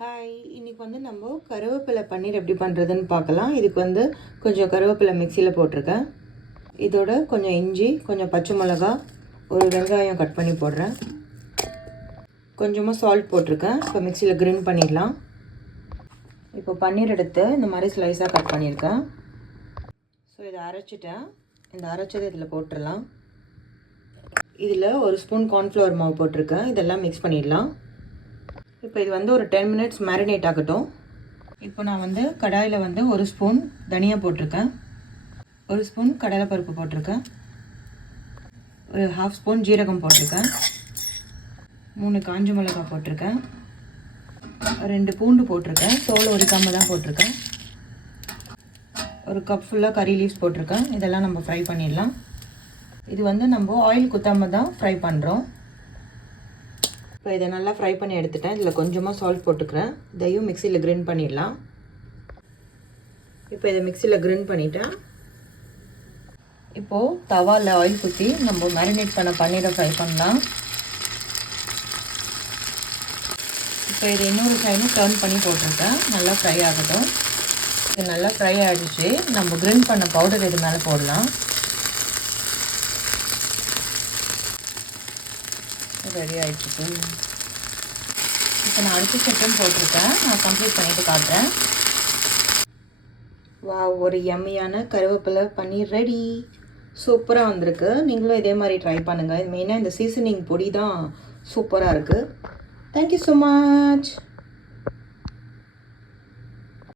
Hi, இன்றைக்கி வந்து நம்ம கருவேப்பிலை பன்னீர் எப்படி பண்ணுறதுன்னு பார்க்கலாம். இதுக்கு வந்து கொஞ்சம் கருவேப்பிலை மிக்சியில் போட்டிருக்கேன். இதோட கொஞ்சம் இஞ்சி, கொஞ்சம் பச்சை மிளகா, ஒரு வெங்காயம் கட் பண்ணி போடுறேன். கொஞ்சமாக சால்ட் போட்டிருக்கேன். இப்போ மிக்சியில் கிரைண்ட் பண்ணிடலாம். இப்போ பன்னீர் எடுத்து இந்த மாதிரி ஸ்லைஸாக கட் பண்ணியிருக்கேன். ஸோ இதை அரைச்சிட்டேன். இந்த அரைச்சதை இதில் போட்டுடலாம். இதில் ஒரு ஸ்பூன் கார்ன்ஃப்ளவர் மாவு போட்டிருக்கேன். இதெல்லாம் மிக்ஸ் பண்ணிடலாம். இப்போ இது வந்து ஒரு 10 மினிட்ஸ் மேரினேட் ஆகட்டும். இப்போ நான் வந்து கடாயில் வந்து ஒரு ஸ்பூன் தனியா போட்டிருக்கேன், ஒரு ஸ்பூன் கடலைப்பருப்பு போட்டிருக்கேன், ஒரு 1/2 ஸ்பூன் ஜீரகம் போட்டிருக்கேன், 3 காஞ்ச மிளகாய் போட்டிருக்கேன், 2 பூண்டு போட்டிருக்கேன், தோல் உரிக்காமல் தான் போட்டிருக்கேன், ஒரு கப் ஃபுல்லாக கறி லீவ்ஸ் போட்டிருக்கேன். இதெல்லாம் நம்ம ஃப்ரை பண்ணிடலாம். இது வந்து நம்ம ஆயில் குத்தாமல் தான் ஃப்ரை பண்ணுறோம். இப்போ இதை நல்லா ஃப்ரை பண்ணி எடுத்துட்டேன். இதில் கொஞ்சமாக சால்ட் போட்டுக்கிறேன். இதையும் மிக்சியில் கிரைண்ட் பண்ணிடலாம். இப்போ இதை மிக்சியில் கிரைண்ட் பண்ணிட்டேன். இப்போது தவாவில் ஆயில் ஊற்றி நம்ம மேரினேட் பண்ண பன்னீரை ஃப்ரை பண்ணலாம். இப்போ இதை இன்னொரு சைடும் டர்ன் பண்ணி போட்டிருக்கேன். நல்லா ஃப்ரை ஆகட்டும். இது நல்லா ஃப்ரை ஆகிடுச்சு. நம்ம கிரைண்ட் பண்ண பவுடர் இது மேலே போடலாம். ரெடி ஆகிடுச்சு. இப்போ நான் அடுத்த ஸ்டெப்பும் போட்டிருக்கேன். நான் கம்ப்ளீட் பண்ணிவிட்டு காட்டுறேன். ஒரு யம்மியான கருவேப்பிலை பன்னீர் ரெடி. சூப்பராக வந்திருக்கு. நீங்களும் இதே மாதிரி ட்ரை பண்ணுங்கள். மெயினாக இந்த சீசனிங் பொடி தான் சூப்பராக இருக்குது. Thank you so much.